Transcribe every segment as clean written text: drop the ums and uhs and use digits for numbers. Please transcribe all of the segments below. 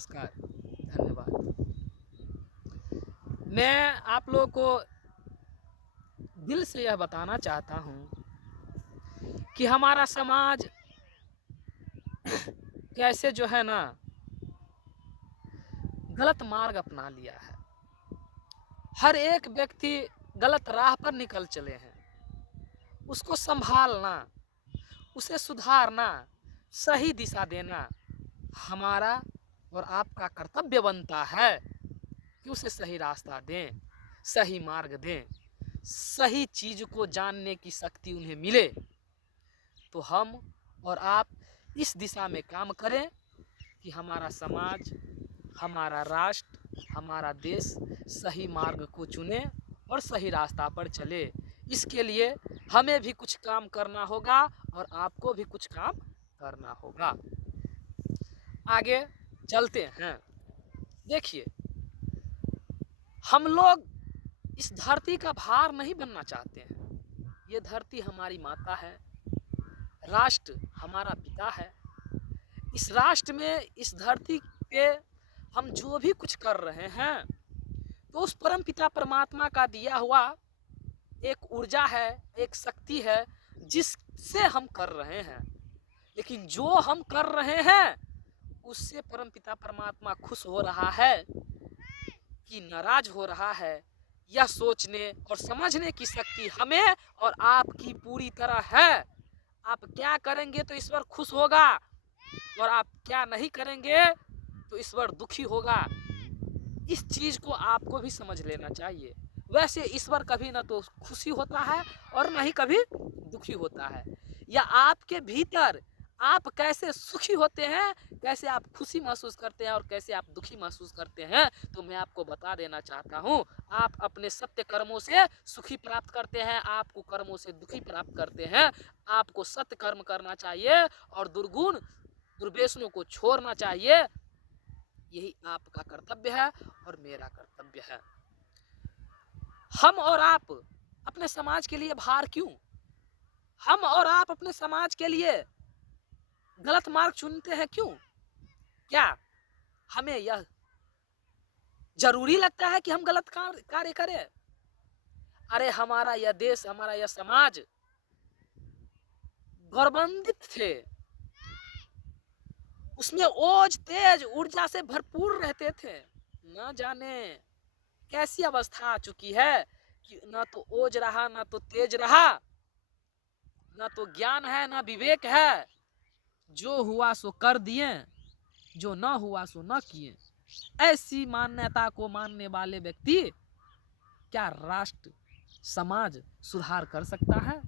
नमस्कार, धन्यवाद। मैं आप लोगों को दिल से यह बताना चाहता हूँ कि हमारा समाज कैसे जो है ना गलत मार्ग अपना लिया है। हर एक व्यक्ति गलत राह पर निकल चले हैं। उसको संभालना, उसे सुधारना, सही दिशा देना हमारा और आपका कर्तव्य बनता है कि उसे सही रास्ता दें, सही मार्ग दें, सही चीज़ को जानने की शक्ति उन्हें मिले। तो हम और आप इस दिशा में काम करें कि हमारा समाज, हमारा राष्ट्र, हमारा देश सही मार्ग को चुने और सही रास्ता पर चले। इसके लिए हमें भी कुछ काम करना होगा और आपको भी कुछ काम करना होगा। आगे चलते हैं। देखिए, हम लोग इस धरती का भार नहीं बनना चाहते हैं। ये धरती हमारी माता है, राष्ट्र हमारा पिता है। इस राष्ट्र में, इस धरती पे हम जो भी कुछ कर रहे हैं तो उस परम पिता परमात्मा का दिया हुआ एक ऊर्जा है, एक शक्ति है जिससे हम कर रहे हैं। लेकिन जो हम कर रहे हैं उससे परम पिता परमात्मा खुश हो रहा है कि नाराज हो रहा है, यह सोचने और समझने की शक्ति हमें और आपकी पूरी तरह है। आप क्या करेंगे तो ईश्वर खुश होगा और आप क्या नहीं करेंगे तो ईश्वर दुखी होगा। इस चीज को आपको भी समझ लेना चाहिए। वैसे ईश्वर कभी ना तो खुशी होता है और ना ही कभी दुखी होता है। या आपके भीतर आप कैसे सुखी होते हैं, कैसे आप खुशी महसूस करते हैं और कैसे आप दुखी महसूस करते हैं, तो मैं आपको बता देना चाहता हूँ। आप अपने सत्य कर्मों से सुखी प्राप्त करते हैं, आप कुकर्मों से दुखी प्राप्त करते हैं। आपको सत्य कर्म करना चाहिए और दुर्गुण दुर्व्यसनों को छोड़ना चाहिए। यही आपका कर्तव्य है और मेरा कर्तव्य है। हम और आप अपने समाज के लिए भार क्यों? हम और आप अपने समाज के लिए गलत मार्ग चुनते हैं क्यों? क्या हमें यह जरूरी लगता है कि हम गलत कार्य करें? अरे हमारा यह देश, हमारा यह समाज गौरवान्वित थे, उसमें ओज तेज ऊर्जा से भरपूर रहते थे। न जाने कैसी अवस्था आ चुकी है कि ना तो ओज रहा, ना तो तेज रहा, ना तो ज्ञान है, ना विवेक है। जो हुआ सो कर दिए, जो न हुआ सो न किए। ऐसी मान्यता को मानने वाले व्यक्ति क्या राष्ट्र, समाज सुधार कर सकता है?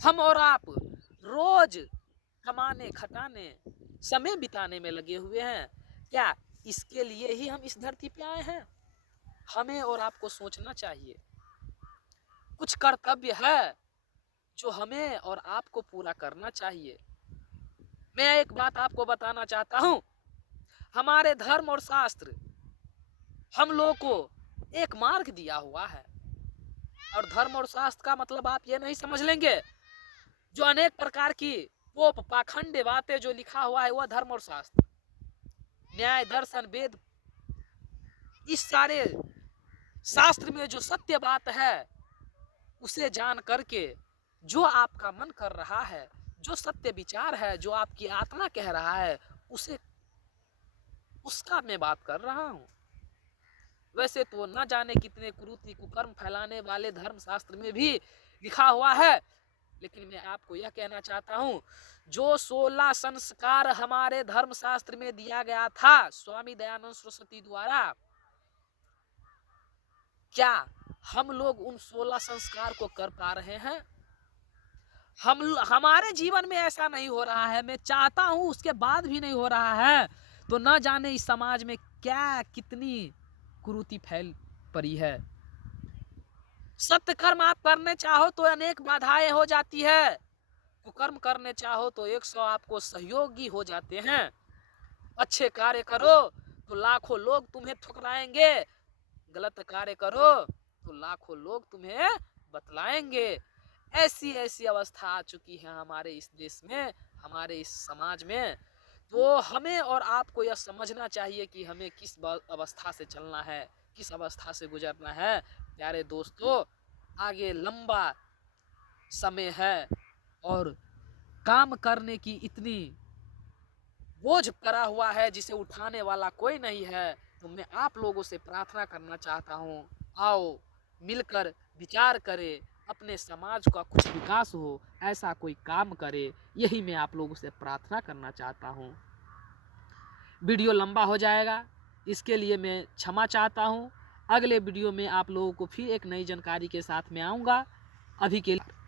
हम और आप रोज कमाने खटाने समय बिताने में लगे हुए हैं। क्या इसके लिए ही हम इस धरती पे आए हैं? हमें और आपको सोचना चाहिए। कुछ कर्तव्य है जो हमें और आपको पूरा करना चाहिए। मैं एक बात आपको बताना चाहता हूं। हमारे धर्म और शास्त्र हम लोगों को एक मार्ग दिया हुआ है। और धर्म और शास्त्र का मतलब आप ये नहीं समझ लेंगे जो अनेक प्रकार की पोप पाखंड बातें जो लिखा हुआ है वह धर्म और शास्त्र। न्याय, दर्शन, वेद, इस सारे शास्त्र में जो सत्य बात है उसे जान करके जो आपका मन कर रहा है, जो सत्य विचार है, जो आपकी आत्मा कह रहा है, उसे उसका मैं बात कर रहा हूं। वैसे तो न जाने कितने कुरीति कुकर्म फैलाने वाले धर्म शास्त्र में भी लिखा हुआ है, लेकिन मैं आपको यह कहना चाहता हूं, जो 16 संस्कार हमारे धर्म शास्त्र में दिया गया था स्वामी दयानंद सरस्वती द्वारा, क्या हम लोग उन 16 संस्कार को कर पा रहे हैं? हमारे जीवन में ऐसा नहीं हो रहा है। मैं चाहता हूं उसके बाद भी नहीं हो रहा है, तो न जाने इस समाज में क्या कितनी कुरीति फैल पड़ी है। सत्य कर्म आप करने चाहो तो अनेक बाधाएं हो जाती है, कुकर्म करने चाहो तो 100 आपको सहयोगी हो जाते हैं। अच्छे कार्य करो तो लाखों लोग तुम्हें ठुकराएंगे, गलत कार्य करो तो लाखों लोग तुम्हें बतलाएंगे। ऐसी ऐसी अवस्था आ चुकी है हमारे इस देश में, हमारे इस समाज में तो हमें और आपको यह समझना चाहिए कि हमें किस अवस्था से चलना है, किस अवस्था से गुजरना है। प्यारे दोस्तों, आगे लंबा समय है और काम करने की इतनी बोझ पड़ा हुआ है जिसे उठाने वाला कोई नहीं है। तो मैं आप लोगों से प्रार्थना करना चाहता हूँ, आओ मिलकर विचार करें, अपने समाज का कुछ विकास हो, ऐसा कोई काम करे। यही मैं आप लोगों से प्रार्थना करना चाहता हूँ। वीडियो लंबा हो जाएगा, इसके लिए मैं क्षमा चाहता हूँ। अगले वीडियो में आप लोगों को फिर एक नई जानकारी के साथ में आऊँगा। अभी के लिए